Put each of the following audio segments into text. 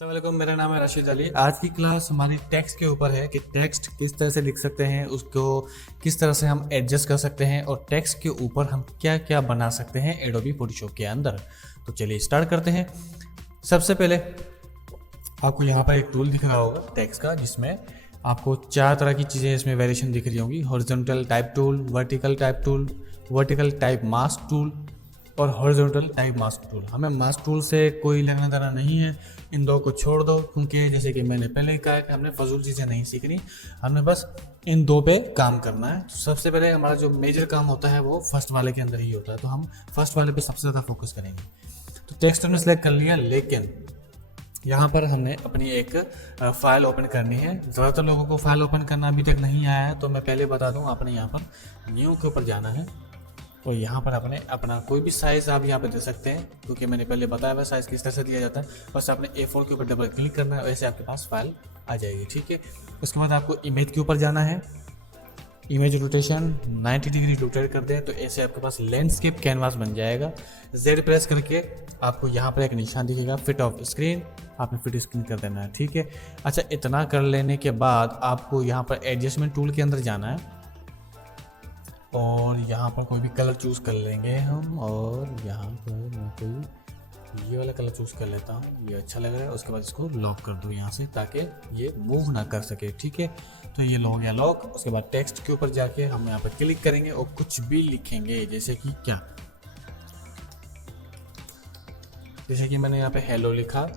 अस्सलाम वालेकुम, मेरा नाम है राशिद अली। आज की क्लास हमारी टेक्स्ट के ऊपर है कि टेक्स्ट किस तरह से लिख सकते हैं, उसको किस तरह से हम एडजस्ट कर सकते हैं और टेक्स्ट के ऊपर हम क्या क्या बना सकते हैं एडोबी फोटोशॉप के अंदर। तो चलिए स्टार्ट करते हैं। सबसे पहले आपको यहाँ पर एक टूल दिख रहा होगा टेक्स्ट का, जिसमें आपको चार तरह की चीज़ें इसमें वेरिएशन दिख रही होंगी। Horizontal type tool, vertical type tool, vertical type mask tool और हॉरिजॉन्टल टाइप मास्क टूल। हमें मास्क टूल से कोई लेना देना नहीं है, इन दो को छोड़ दो, क्योंकि जैसे कि मैंने पहले कहा कि हमने फजूल चीज़ें नहीं सीखनी, हमें बस इन दो पे काम करना है। तो सबसे पहले हमारा जो मेजर काम होता है वो फर्स्ट वाले के अंदर ही होता है, तो हम फर्स्ट वाले पे सबसे ज़्यादा फोकस करेंगे। तो टेक्स्ट हमने सेलेक्ट कर लिया, लेकिन यहाँ पर हमने अपनी एक फ़ाइल ओपन करनी है। ज़्यादातर लोगों को फ़ाइल ओपन करना अभी तक नहीं आया है, तो मैं पहले बता दूँ, आपने यहाँ पर न्यू के ऊपर जाना है और यहाँ पर आपने अपना कोई भी साइज़ आप यहाँ पे दे सकते हैं, क्योंकि मैंने पहले बताया हुआ साइज़ किस तरह से दिया जाता है। बस आपने A4 के ऊपर डबल क्लिक करना है, वैसे आपके पास फाइल आ जाएगी। ठीक है, उसके बाद आपको इमेज के ऊपर जाना है। इमेज रोटेशन 90 डिग्री रोटेट कर दें तो ऐसे आपके पास लैंडस्केप कैनवास बन जाएगा। Z प्रेस करके आपको यहाँ पर एक निशान दिखेगा फिट ऑफ स्क्रीन, आपने फिट स्क्रीन कर देना है। ठीक है, अच्छा, इतना कर लेने के बाद आपको यहाँ पर एडजस्टमेंट टूल के अंदर जाना है और यहाँ पर कोई भी कलर चूज़ कर लेंगे हम, और यहाँ पर मैं कोई ये वाला कलर चूज़ कर लेता हूँ, ये अच्छा लग रहा है। उसके बाद इसको लॉक कर दो यहाँ से, ताकि ये मूव ना कर सके। ठीक है, तो ये हो गया लॉक। उसके बाद टेक्स्ट के ऊपर जाके हम यहाँ पर क्लिक करेंगे और कुछ भी लिखेंगे, जैसे कि क्या, जैसे कि मैंने यहाँ पे हेलो लिखा।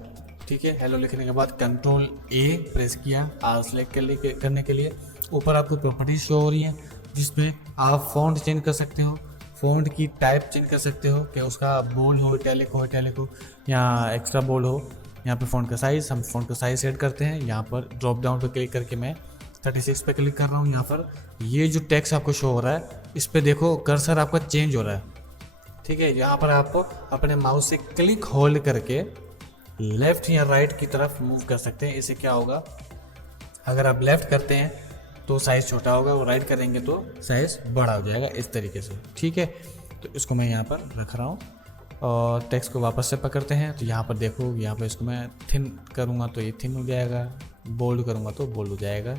ठीक है, हेलो लिखने के बाद कंट्रोल A प्रेस किया आर सेलेक्ट करने के लिए। ऊपर आपको प्रॉपर्टीज शो हो रही है, जिसमें आप फ़ॉन्ट चेंज कर सकते हो, फ़ॉन्ट की टाइप चेंज कर सकते हो कि उसका बोल्ड हो, इटैलिक हो या एक्स्ट्रा बोल्ड हो। यहाँ पे फ़ॉन्ट का साइज़, हम फ़ॉन्ट का साइज़ सेट करते हैं। यहाँ पर ड्रॉप डाउन पर क्लिक करके मैं 36 पे क्लिक कर रहा हूँ। यहाँ पर ये जो टेक्स्ट आपको शो हो रहा है, इस पर देखो कर्सर आपका चेंज हो रहा है। ठीक है, यहाँ पर आपको अपने माउस से क्लिक होल्ड करके लेफ़्ट या राइट की तरफ मूव कर सकते हैं। इससे क्या होगा, अगर आप लेफ़्ट करते हैं तो साइज़ छोटा होगा और राइट करेंगे तो साइज़ बड़ा हो जाएगा, इस तरीके से। ठीक है, तो इसको मैं यहाँ पर रख रहा हूँ और टेक्स्ट को वापस से पकड़ते हैं। तो यहाँ पर देखो, यहाँ पर इसको मैं थिन करूँगा तो ये थिन हो जाएगा, बोल्ड करूँगा तो बोल्ड हो जाएगा।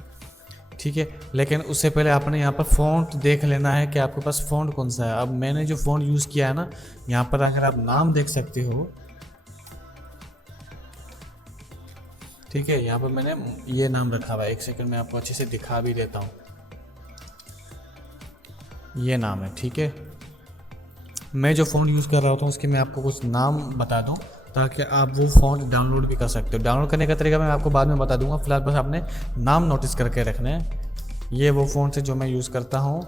ठीक है, लेकिन उससे पहले आपने यहाँ पर फ़ॉन्ट देख लेना है कि आपके पास फ़ॉन्ट कौन सा है। अब मैंने जो फ़ॉन्ट यूज़ किया है ना, यहाँ पर अगर आप नाम देख सकते हो, ठीक है, यहाँ पर मैंने ये नाम रखा हुआ है। एक सेकंड में आपको अच्छे से दिखा भी देता हूँ, ये नाम है। ठीक है, मैं जो फ़ॉन्ट यूज़ कर रहा होता हूँ उसके मैं आपको कुछ नाम बता दूँ, ताकि आप वो फ़ॉन्ट डाउनलोड भी कर सकते हो। डाउनलोड करने का तरीका मैं आपको बाद में बता दूंगा, फिलहाल बस आपने नाम नोटिस करके रखना है। ये वो फ़ॉन्ट है जो मैं यूज़ करता हूँ।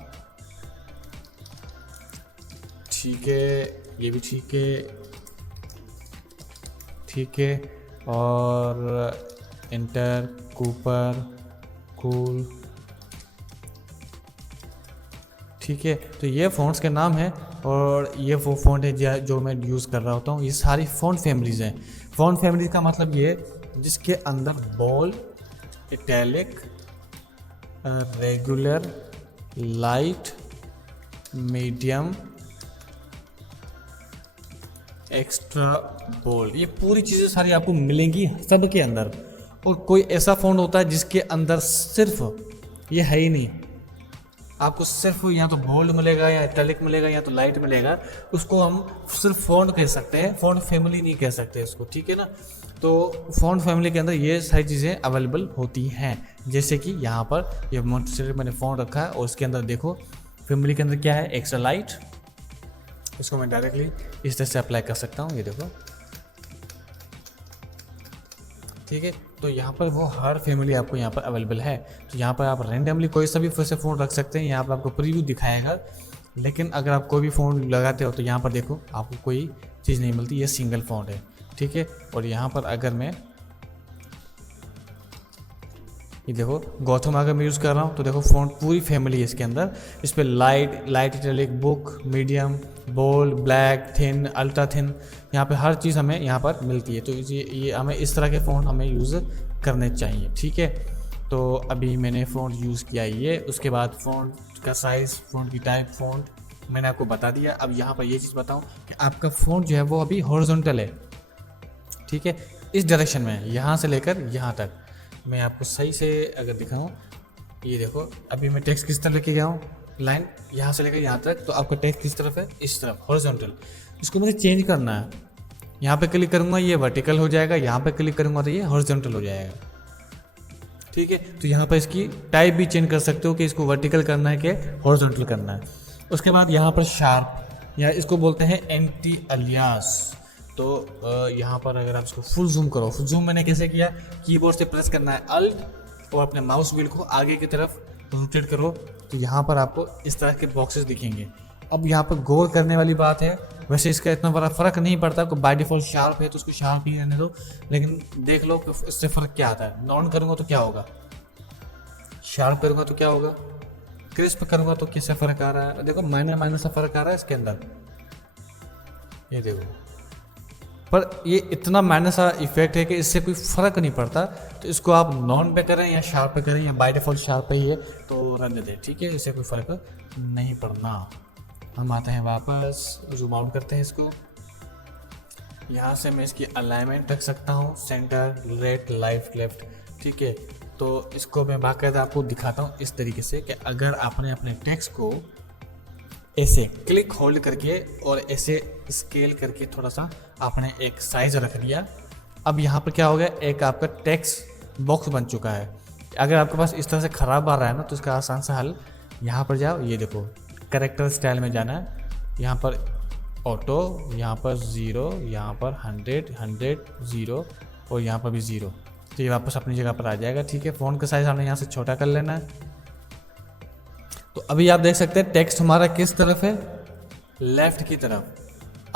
ठीक है, ये भी ठीक है। ठीक है, और इंटर, कूपर, कूल। ठीक है, तो ये फ़ॉन्ट्स के नाम है और ये वो फ़ॉन्ट है जो मैं यूज़ कर रहा होता हूँ। ये सारी फ़ॉन्ट फैमिलीज़ हैं। फ़ॉन्ट फैमिलीज़ का मतलब ये जिसके अंदर bold, italic, regular, light, medium, extra bold, ये पूरी चीज़ें सारी आपको मिलेंगी सब के अंदर। और कोई ऐसा फ़ॉन्ट होता है जिसके अंदर सिर्फ ये है ही नहीं, आपको सिर्फ या तो बोल्ड मिलेगा या इटैलिक मिलेगा या तो लाइट मिलेगा। उसको हम सिर्फ फ़ॉन्ट कह सकते हैं, फ़ॉन्ट फैमिली नहीं कह सकते इसको। ठीक है ना, तो फ़ॉन्ट फैमिली के अंदर ये सारी चीज़ें अवेलेबल होती हैं। जैसे कि यहाँ पर ये मैंने फ़ॉन्ट रखा है और इसके अंदर देखो फैमिली के अंदर क्या है, एक्स्ट्रा लाइट। इसको मैं डायरेक्टली इस तरह से अप्लाई कर सकता हूँ, ये देखो। ठीक है, तो यहाँ पर वो हर फैमिली आपको यहाँ पर अवेलेबल है। तो यहाँ पर आप रैंडमली कोई सा भी से फ़ोन रख सकते हैं। यहाँ पर आपको प्रीव्यू दिखाएगा, लेकिन अगर आप कोई भी फ़ोन लगाते हो तो यहाँ पर देखो आपको कोई चीज़ नहीं मिलती, ये सिंगल फ़ॉन्ट है। ठीक है, और यहाँ पर अगर मैं ये देखो गौतम अगर मैं यूज़ कर रहा हूँ तो देखो फ़ॉन्ट पूरी फैमिली है इसके अंदर। इस पर light italic, book, medium, bold, black, thin, ultra thin, यहाँ पे हर चीज़ हमें यहाँ पर मिलती है। तो ये हमें इस तरह के फ़ॉन्ट हमें यूज़ करने चाहिए। ठीक है, तो अभी मैंने फ़ॉन्ट यूज़ किया ये, उसके बाद फ़ॉन्ट का साइज़, फ़ॉन्ट की टाइप, फ़ॉन्ट मैंने आपको बता दिया। अब यहाँ पर ये चीज़ बताऊँ कि आपका फ़ॉन्ट जो है वो अभी हॉरिजॉन्टल है। ठीक है, इस डायरेक्शन में, यहाँ से लेकर यहाँ तक। मैं आपको सही से अगर दिखाऊँ, ये देखो अभी मैं टेक्स्ट किस तरफ लेके गया हूँ, लाइन यहाँ से लेकर यहाँ तक, तो आपका टेक्स्ट किस तरफ है, इस तरफ हॉरिजॉन्टल। इसको मुझे चेंज करना है, यहाँ पे क्लिक करूँगा ये वर्टिकल हो जाएगा, यहाँ पे क्लिक करूँगा तो ये हॉरिजॉन्टल हो जाएगा। ठीक है, तो यहाँ पर इसकी टाइप भी चेंज कर सकते हो कि इसको वर्टिकल करना है कि हॉरिजॉन्टल करना है। उसके बाद यहाँ पर शार्प, या इसको बोलते हैं एंटी अलियास। तो यहाँ पर अगर आप इसको फुल जूम करो, फुल जूम मैंने कैसे किया, कीबोर्ड से प्रेस करना है अल्ट और अपने माउस व्हील को आगे की तरफ रोटेट करो, तो यहाँ पर आपको इस तरह के बॉक्सेस दिखेंगे। अब यहाँ पर गौर करने वाली बात है, वैसे इसका इतना बड़ा फर्क नहीं पड़ता, आपको बाय डिफॉल्ट शार्प है तो उसको शार्प ही रहने दो, लेकिन देख लो कि इससे फर्क क्या आता है। नॉन करूँगा तो क्या होगा, शार्प करूँगा तो क्या होगा, क्रिस्प करूँगा तो किससे फर्क आ रहा है, देखो माइनर सा फर्क आ रहा है इसके अंदर, ये देखो। पर ये इतना माइनर सा इफेक्ट है कि इससे कोई फ़र्क नहीं पड़ता, तो इसको आप नॉन पे करें या शार्प पे करें या बाय डिफ़ॉल्ट शार्प पे ही है तो रहने दें, ठीक है, इससे कोई फ़र्क नहीं पड़ना। हम आते हैं वापस, जूम आउट करते हैं इसको, यहाँ से मैं इसकी अलाइनमेंट रख सकता हूँ, सेंटर, राइट, लेफ्ट, ठीक है। तो इसको मैं बाकायदा आपको दिखाता हूँ इस तरीके से कि अगर आपने अपने टेक्स्ट को ऐसे क्लिक होल्ड करके और ऐसे स्केल करके थोड़ा सा आपने एक साइज रख दिया, अब यहाँ पर क्या हो गया, एक आपका टेक्स्ट बॉक्स बन चुका है। अगर आपके पास इस तरह से ख़राब आ रहा है ना, तो इसका आसान सा हल, यहाँ पर जाओ, ये देखो कैरेक्टर स्टाइल में जाना है, यहाँ पर ऑटो, यहाँ पर 0, यहाँ पर 100, 0 और यहाँ पर भी 0, तो ये वापस अपनी जगह पर आ जाएगा। ठीक है, फ़ॉन्ट का साइज़ हमने यहाँ से छोटा कर लेना है। तो अभी आप देख सकते हैं टेक्स्ट हमारा किस तरफ है, लेफ्ट की तरफ,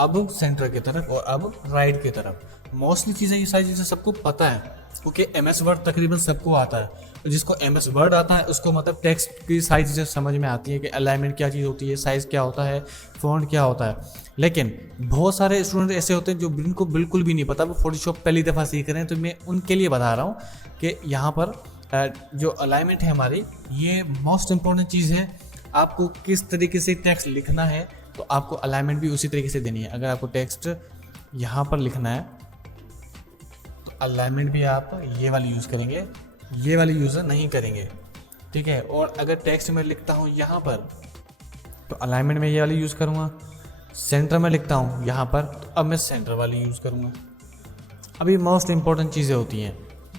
अब सेंटर की तरफ और अब राइट की तरफ। मोस्टली चीज़ें ये सारी चीज़ें सबको पता है, क्योंकि MS वर्ड तकरीबन सबको आता है। जिसको MS वर्ड आता है उसको मतलब टेक्स्ट की सारी चीज़ें समझ में आती है कि अलाइनमेंट क्या चीज़ होती है, साइज़ क्या होता है, फ़ॉन्ट क्या होता है। लेकिन बहुत सारे स्टूडेंट ऐसे होते हैं जो जिनको बिल्कुल भी नहीं पता, वो फोटोशॉप पहली दफ़ा सीख रहे हैं, तो मैं उनके लिए बता रहा हूँ कि यहाँ पर जो अलाइनमेंट है हमारी, ये मोस्ट इम्पॉर्टेंट चीज़ है। आपको किस तरीके से टेक्स्ट लिखना है तो आपको अलाइनमेंट भी उसी तरीके से देनी है। अगर आपको टेक्स्ट यहाँ पर लिखना है तो अलाइनमेंट भी आप ये वाली यूज़ करेंगे, ये वाली यूज़ नहीं करेंगे, ठीक है। और अगर टेक्स्ट में लिखता हूँ यहाँ पर तो अलाइनमेंट में ये वाली यूज़ करूँगा। सेंटर में लिखता हूँ यहाँ पर तो अब मैं सेंटर वाली यूज़ करूँगा। अभी मोस्ट इम्पॉर्टेंट चीज़ें होती हैं,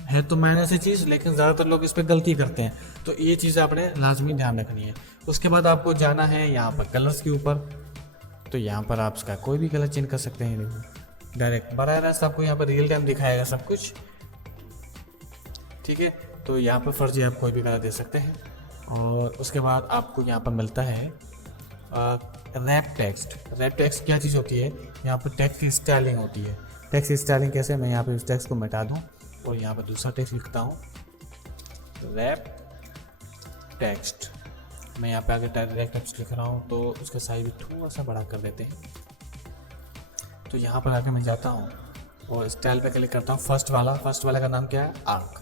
है तो माइनर सी चीज़, लेकिन ज़्यादातर लोग इस पर गलती करते हैं, तो ये चीज़ आपने लाजमी ध्यान रखनी है। उसके बाद आपको जाना है यहाँ पर कलर्स के ऊपर, तो यहाँ पर आप इसका कोई भी कलर चेंज कर सकते हैं। देखो डायरेक्ट बराह रास्त आपको यहाँ पर रियल टाइम दिखाएगा सब कुछ, ठीक है। तो यहाँ पर फर्जी आप कोई भी कलर दे सकते हैं। और उसके बाद आपको यहाँ पर मिलता है रैप टेक्स्ट। रैप टेक्स्ट क्या चीज़ होती है, यहाँ पर टेक्स्ट की स्टाइलिंग होती है। टेक्स्ट स्टाइलिंग कैसे, मैं यहाँ पर इस टेक्स्ट को मिटा दूँ और यहाँ पर दूसरा टेक्स्ट लिखता हूँ, रैप टेक्स्ट। मैं यहाँ पे आगे डायरेक्ट टेक्स्ट लिख रहा हूँ तो उसका साइज भी थोड़ा सा बड़ा कर देते हैं। तो यहाँ पर आके मैं जाता हूँ और स्टाइल पे क्लिक करता हूँ, फर्स्ट वाला का नाम क्या है, आर्क।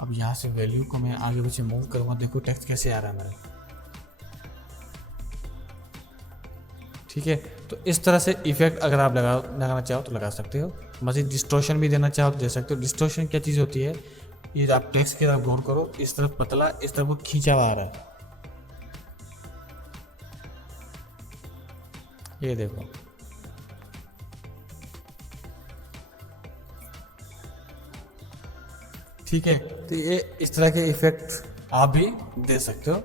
अब यहाँ से वैल्यू को मैं आगे पीछे मूव करूँगा, देखो टेक्स्ट कैसे आ रहा है मेरा, ठीक है। तो इस तरह से इफेक्ट अगर आप लगाना चाहो तो लगा सकते हो। मज़ीद डिस्टोर्शन भी देना चाहो तो दे सकते हो। डिस्टोर्शन क्या चीज़ होती है, ये आप टेक्स्ट की तरफ गौर करो, इस तरफ पतला, इस तरफ वो खींचा हुआ आ रहा है, ये देखो, ठीक है। तो ये इस तरह के इफेक्ट आप भी दे सकते हो,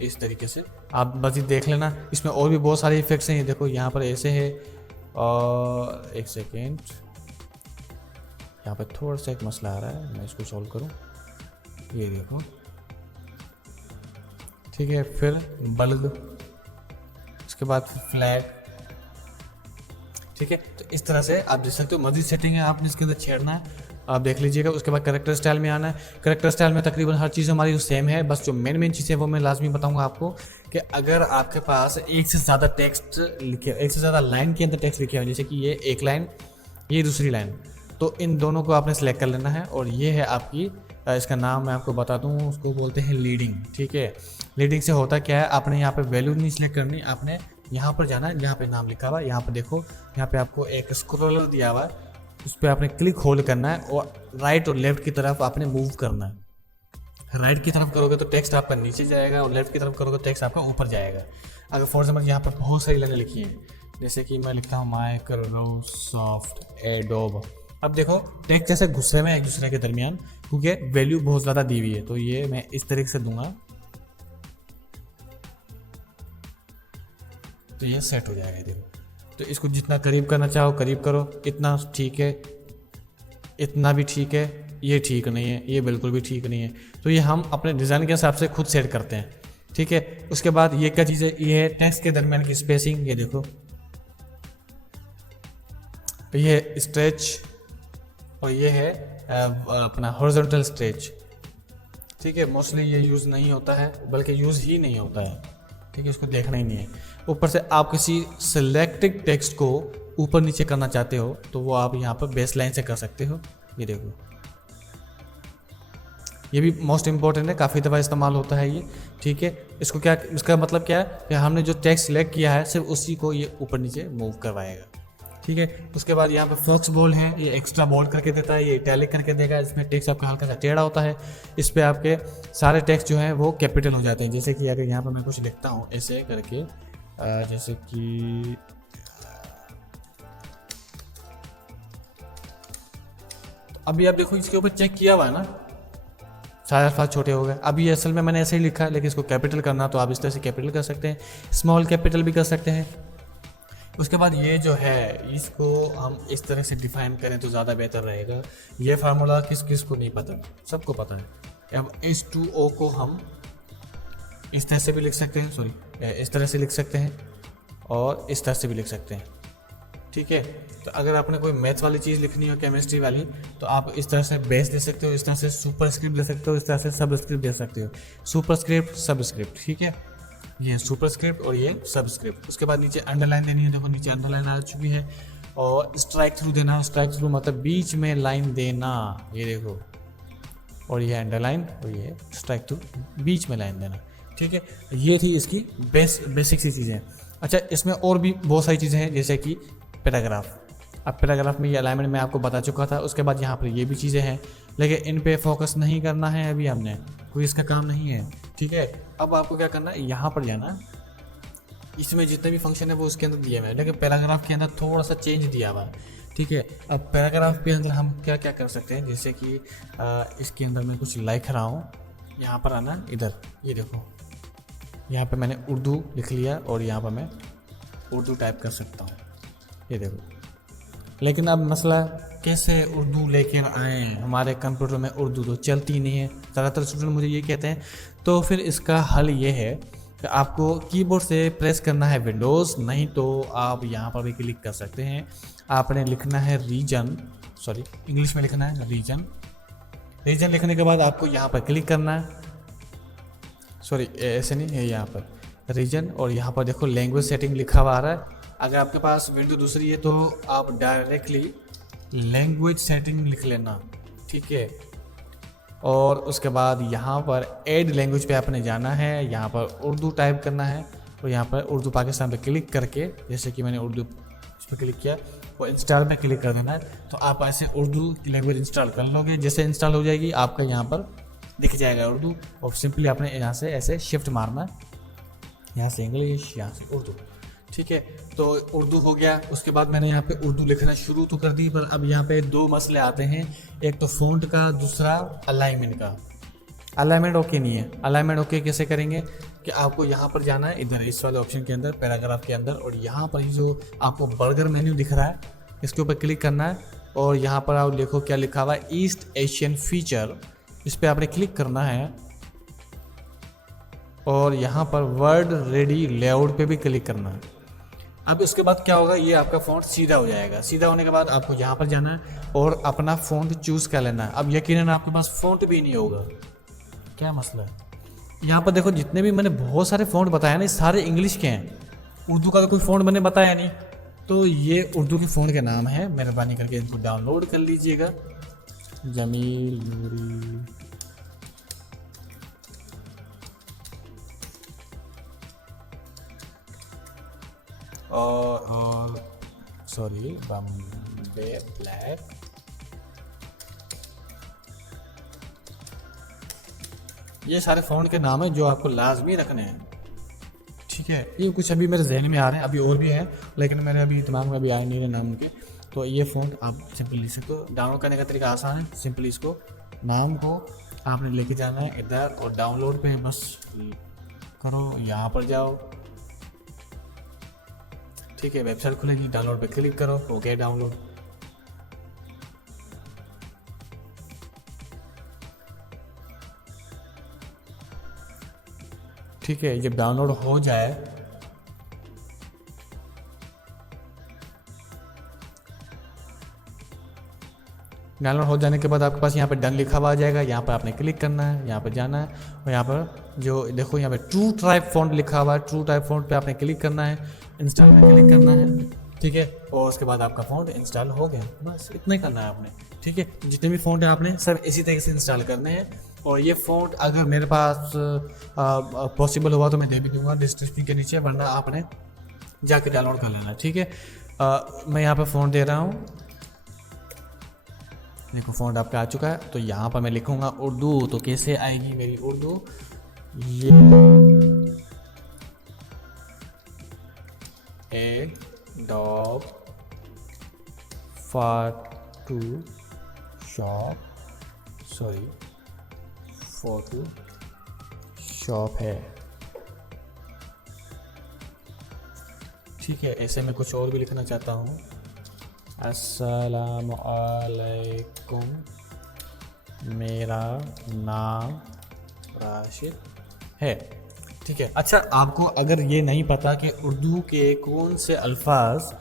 इस तरीके से आप मज़ीद देख लेना। इसमें और भी बहुत सारे इफेक्ट्स हैं, ये देखो यहाँ पर ऐसे है। और एक सेकेंड, यहाँ पर थोड़ा सा एक मसला आ रहा है, मैं इसको सॉल्व करूँ, ये देखो, ठीक है। फिर बल्ब, उसके बाद फ्लैग, ठीक है। तो इस तरह से आप देख सकते हो। मज़ीद सेटिंग है, आपने इसके अंदर छेड़ना है, आप देख लीजिएगा। उसके बाद करेक्टर स्टाइल में आना है। करेक्टर स्टाइल में तकरीबन हर चीज़ हमारी सेम है, बस जो मेन चीज़ है वो मैं लाजमी बताऊंगा आपको कि अगर आपके पास एक से ज़्यादा टेक्स्ट लिखे, एक से ज़्यादा लाइन के अंदर टेक्स्ट लिखे हुए, जैसे कि ये एक लाइन, ये दूसरी लाइन, तो इन दोनों को आपने सेलेक्ट कर लेना है। और ये है आपकी, इसका नाम मैं आपको बता दूँ, उसको बोलते हैं लीडिंग, ठीक है। लीडिंग से होता क्या है, आपने यहाँ पर वैल्यू नहीं सिलेक्ट करनी, आपने यहाँ पर जाना है जहाँ पे नाम लिखा हुआ है। यहाँ पर देखो, यहाँ पे आपको एक स्क्रॉलर दिया हुआ है, उस पर आपने क्लिक होल्ड करना है और राइट और लेफ्ट की तरफ आपने मूव करना है। राइट की तरफ करोगे तो टेक्स्ट आपका नीचे जाएगा और लेफ्ट की तरफ करोगे तो टेक्स्ट आपका ऊपर जाएगा। अगर फॉर एग्जाम्पल यहाँ पर बहुत सारी लाइनें लिखी हैं, जैसे कि मैं लिखता हूँ माइक्रोसॉफ्ट एडोब। अब देखो टेक्स्ट जैसे गुस्से में एक दूसरे के दरमियान, क्योंकि वैल्यू बहुत ज़्यादा दी हुई है, तो ये मैं इस तरीके से दूंगा तो ये सेट हो जाएगा। देखो तो इसको जितना करीब करना चाहो करीब करो, इतना ठीक है, इतना भी ठीक है, ये ठीक नहीं है, ये बिल्कुल भी ठीक नहीं है। तो ये हम अपने डिज़ाइन के हिसाब से खुद सेट करते हैं, ठीक है। उसके बाद ये क्या चीज़ है, ये है टेक्स्ट के दरमियान की स्पेसिंग। ये देखो ये स्ट्रेच और ये है अपना हॉरिजॉन्टल स्ट्रेच, ठीक है। मोस्टली ये यूज़ नहीं होता है, बल्कि यूज़ ही नहीं होता है, ठीक है, उसको देखना ही नहीं है। ऊपर से आप किसी सिलेक्टेड टेक्स्ट को ऊपर नीचे करना चाहते हो तो वो आप यहाँ पर बेस लाइन से कर सकते हो। ये देखो ये भी मोस्ट इंपॉर्टेंट है, काफ़ी दफ़ा इस्तेमाल होता है ये, ठीक है। इसको क्या, इसका मतलब क्या है कि हमने जो टेक्स्ट सिलेक्ट किया है सिर्फ उसी को ये ऊपर नीचे मूव करवाएगा, ठीक है। उसके बाद यहाँ पे फॉक्स बोल्ड है, ये एक्स्ट्रा बोल्ड करके देता है, ये इटैलिक करके देगा। इसमें टेक्स्ट आपका हल्का सा टेढ़ा होता है, इस पर आपके सारे टेक्स्ट जो हैं वो कैपिटल हो जाते हैं। जैसे कि अगर यहाँ पर मैं कुछ लिखता हूँ ऐसे करके, जैसे कि अभी आप देखो इसके ऊपर चेक किया हुआ है ना, सारे अल्फाज छोटे हो गए। अभी असल में मैंने ऐसे ही लिखा है, लेकिन इसको कैपिटल करना तो आप इस तरह से कैपिटल कर सकते हैं, स्मॉल कैपिटल भी कर सकते हैं। उसके बाद ये जो है इसको हम इस तरह से डिफाइन करें तो ज़्यादा बेहतर रहेगा। ये फार्मूला किस किस को नहीं पता, सबको पता है। अब H2O को हम इस तरह से भी लिख सकते हैं, सॉरी इस तरह से लिख सकते हैं और इस तरह से भी लिख सकते हैं, ठीक है। तो अगर आपने कोई मैथ वाली चीज़ लिखनी हो, केमिस्ट्री वाली, तो आप इस तरह से बेस दे सकते हो, इस तरह से सुपर स्क्रिप्ट दे सकते हो, इस तरह से सब स्क्रिप्ट दे सकते हो। सुपर स्क्रिप्ट सब स्क्रिप्ट, ठीक है, ये सुपर स्क्रिप्ट और ये सब स्क्रिप्ट। उसके बाद नीचे अंडरलाइन देनी है, देखो नीचे अंडरलाइन आ चुकी है। और स्ट्राइक थ्रू देना है, स्ट्राइक थ्रू मतलब बीच में लाइन देना, ये देखो, और ये अंडरलाइन और ये स्ट्राइक थ्रू, बीच में लाइन देना, ठीक है। ये थी इसकी बेसिक सी चीज़ें। अच्छा, इसमें और भी बहुत सारी चीज़ें हैं, जैसे कि पैराग्राफ। अब पैराग्राफ में ये अलाइनमेंट मैं आपको बता चुका था। उसके बाद यहाँ पर ये भी चीज़ें हैं, लेकिन इन पे फोकस नहीं करना है अभी, हमने कोई इसका काम नहीं है, ठीक है। अब आपको क्या करना है, यहाँ पर जाना, इसमें जितने भी फंक्शन है वो उसके अंदर दिए हुए हैं, लेकिन पैराग्राफ के अंदर थोड़ा सा चेंज दिया हुआ है, ठीक है। अब पैराग्राफ के अंदर हम क्या क्या कर सकते हैं, जैसे कि इसके अंदर मैं कुछ लिख रहा हूँ, यहाँ पर आना इधर, ये देखो यहाँ पे मैंने उर्दू लिख लिया और यहाँ पर मैं उर्दू टाइप कर सकता हूँ, ये देखो। लेकिन अब मसला कैसे उर्दू लेकर आए, हमारे कंप्यूटर में उर्दू तो चलती नहीं है, ज़्यादातर स्टूडेंट मुझे ये कहते हैं। तो फिर इसका हल ये है कि आपको कीबोर्ड से प्रेस करना है विंडोज़, नहीं तो आप यहाँ पर भी क्लिक कर सकते हैं। आपने लिखना है रीजन, सॉरी इंग्लिश में लिखना है रीजन। रीजन लिखने के बाद आपको यहाँ पर क्लिक करना है, सॉरी ऐसे नहीं है, यहाँ पर रीजन और यहाँ पर देखो लैंग्वेज सेटिंग लिखा हुआ आ रहा है। अगर आपके पास विंडो दूसरी है तो आप डायरेक्टली लैंग्वेज सेटिंग लिख लेना, ठीक है। और उसके बाद यहाँ पर ऐड लैंग्वेज पे आपने जाना है, यहाँ पर उर्दू टाइप करना है और यहाँ पर उर्दू पाकिस्तान पे क्लिक करके, जैसे कि मैंने उर्दू इस पर क्लिक किया, वो इंस्टॉल में क्लिक कर देना है। तो आप ऐसे उर्दू की लैंग्वेज इंस्टॉल कर लोगे। जैसे इंस्टॉल हो जाएगी आपका यहाँ पर दिख जाएगा उर्दू, और सिंपली आपने यहाँ से ऐसे शिफ्ट मारना है, यहाँ से इंग्लिश, यहाँ से उर्दू, ठीक है। तो उर्दू हो गया। उसके बाद मैंने यहाँ पे उर्दू लिखना शुरू तो कर दी, पर अब यहाँ पे दो मसले आते हैं, एक तो फ़ॉन्ट का, दूसरा अलाइनमेंट का। अलाइनमेंट ओके नहीं है। अलाइनमेंट ओके कैसे करेंगे कि आपको यहाँ पर जाना है, इधर इस वाले ऑप्शन के अंदर, पैराग्राफ के अंदर, और यहाँ पर जो आपको बर्गर मेन्यू दिख रहा है इसके ऊपर क्लिक करना है और यहाँ पर आप देखो क्या लिखा हुआ है, ईस्ट एशियन फीचर, इस पर आपने क्लिक करना है और यहाँ पर वर्ड रेडी लेआउट पे भी क्लिक करना है। अब उसके बाद क्या होगा, ये आपका फ़ॉन्ट सीधा हो जाएगा। सीधा होने के बाद आपको यहाँ पर जाना है और अपना फ़ॉन्ट चूज़ कर लेना है। अब यकीनन आपके पास फ़ॉन्ट भी नहीं होगा, क्या मसला है। यहाँ पर देखो जितने भी मैंने बहुत सारे फ़ॉन्ट बताया ना, सारे इंग्लिश के हैं, उर्दू का तो कोई फ़ॉन्ट मैंने बताया नहीं। तो ये उर्दू के फ़ॉन्ट के नाम है, मेहरबानी करके इनको डाउनलोड कर लीजिएगा। जमील नूरी, और सॉरी पे ब्लैक, ये सारे फ़ॉन्ट के नाम है जो आपको लाजमी रखने हैं, ठीक है। ये कुछ अभी मेरे जहन में आ रहे हैं, अभी और भी हैं लेकिन मेरे अभी दिमाग में अभी आए नहीं रहे नाम उनके। तो ये फ़ॉन्ट आप सिंपल लिख सकते हो। डाउनलोड करने का तरीका आसान है, सिंपली इसको नाम को आपने लेके जाना है इधर और डाउनलोड पे बस करो, यहाँ पर जाओ, ठीक है। वेबसाइट खुलेगी, डाउनलोड पे क्लिक करो, हो गया डाउनलोड। ठीक है, जब डाउनलोड हो जाए डाउनलोड हो जाने के बाद आपके पास यहाँ पे डन लिखा हुआ आ जाएगा। यहाँ पर आपने क्लिक करना है, यहाँ पर जाना है और यहाँ पर जो देखो यहाँ पे ट्रू टाइप फॉन्ट लिखा हुआ है, ट्रू टाइप फॉन्ट पे आपने क्लिक करना है, इंस्टॉल में क्लिक करना है, ठीक है। और उसके बाद आपका फ़ॉन्ट इंस्टॉल हो गया, बस इतना ही करना है आपने, ठीक है। तो जितने भी फ़ॉन्ट हैं आपने सब इसी तरीके से इंस्टॉल करने हैं। और ये फ़ॉन्ट अगर मेरे पास पॉसिबल हुआ तो मैं दे भी दूँगा डिस्क्रिप्शन के नीचे, वरना आपने जाके डाउनलोड कर लेना, ठीक है। मैं यहाँ पर फ़ॉन्ट दे रहा हूँ, देखो फ़ॉन्ट आपका आ चुका है। तो यहाँ पर मैं लिखूँगा उर्दू, तो कैसे आएगी मेरी उर्दू, ये a dog to shop, sorry Photoshop है, ठीक है। ऐसे मैं कुछ और भी लिखना चाहता हूँ, अस्सलाम वालेकुम, मेरा नाम राशिद है, ठीक है। अच्छा, आपको अगर ये नहीं पता कि उर्दू के कौन से अल्फाज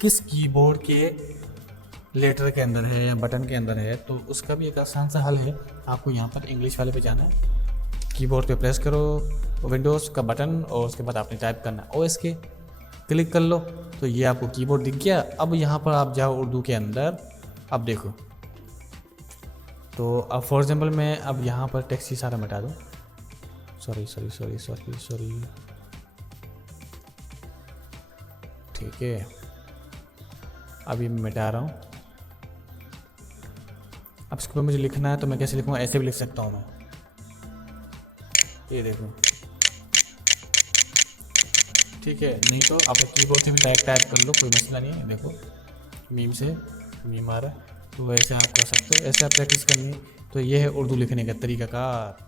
किस कीबोर्ड के लेटर के अंदर है या बटन के अंदर है, तो उसका भी एक आसान सा हल है। आपको यहाँ पर इंग्लिश वाले पे जाना है, कीबोर्ड पे प्रेस करो विंडोज़ का बटन और उसके बाद आपने टाइप करना है ओएस के, क्लिक कर लो तो ये आपको कीबोर्ड दिख गया। अब यहाँ पर आप जाओ उर्दू के अंदर, अब देखो, तो अब फॉर एग्जांपल मैं अब यहाँ पर टेक्स्ट ही सारा मिटा दूँ, सॉरी, ठीक है। अभी मैं मिटा रहा हूँ। अब इसके ऊपर मुझे लिखना है तो मैं कैसे लिखूँगा, ऐसे भी लिख सकता हूँ मैं, ये देखो, ठीक है। नहीं तो आप कीबोर्ड से भी टाइप कर लो, कोई मसला नहीं है। देखो मीम से मीम आ रहा है, तो ऐसे आप कर सकते हो, ऐसे आप प्रैक्टिस करनी है। तो ये है उर्दू लिखने का तरीक़ाकार।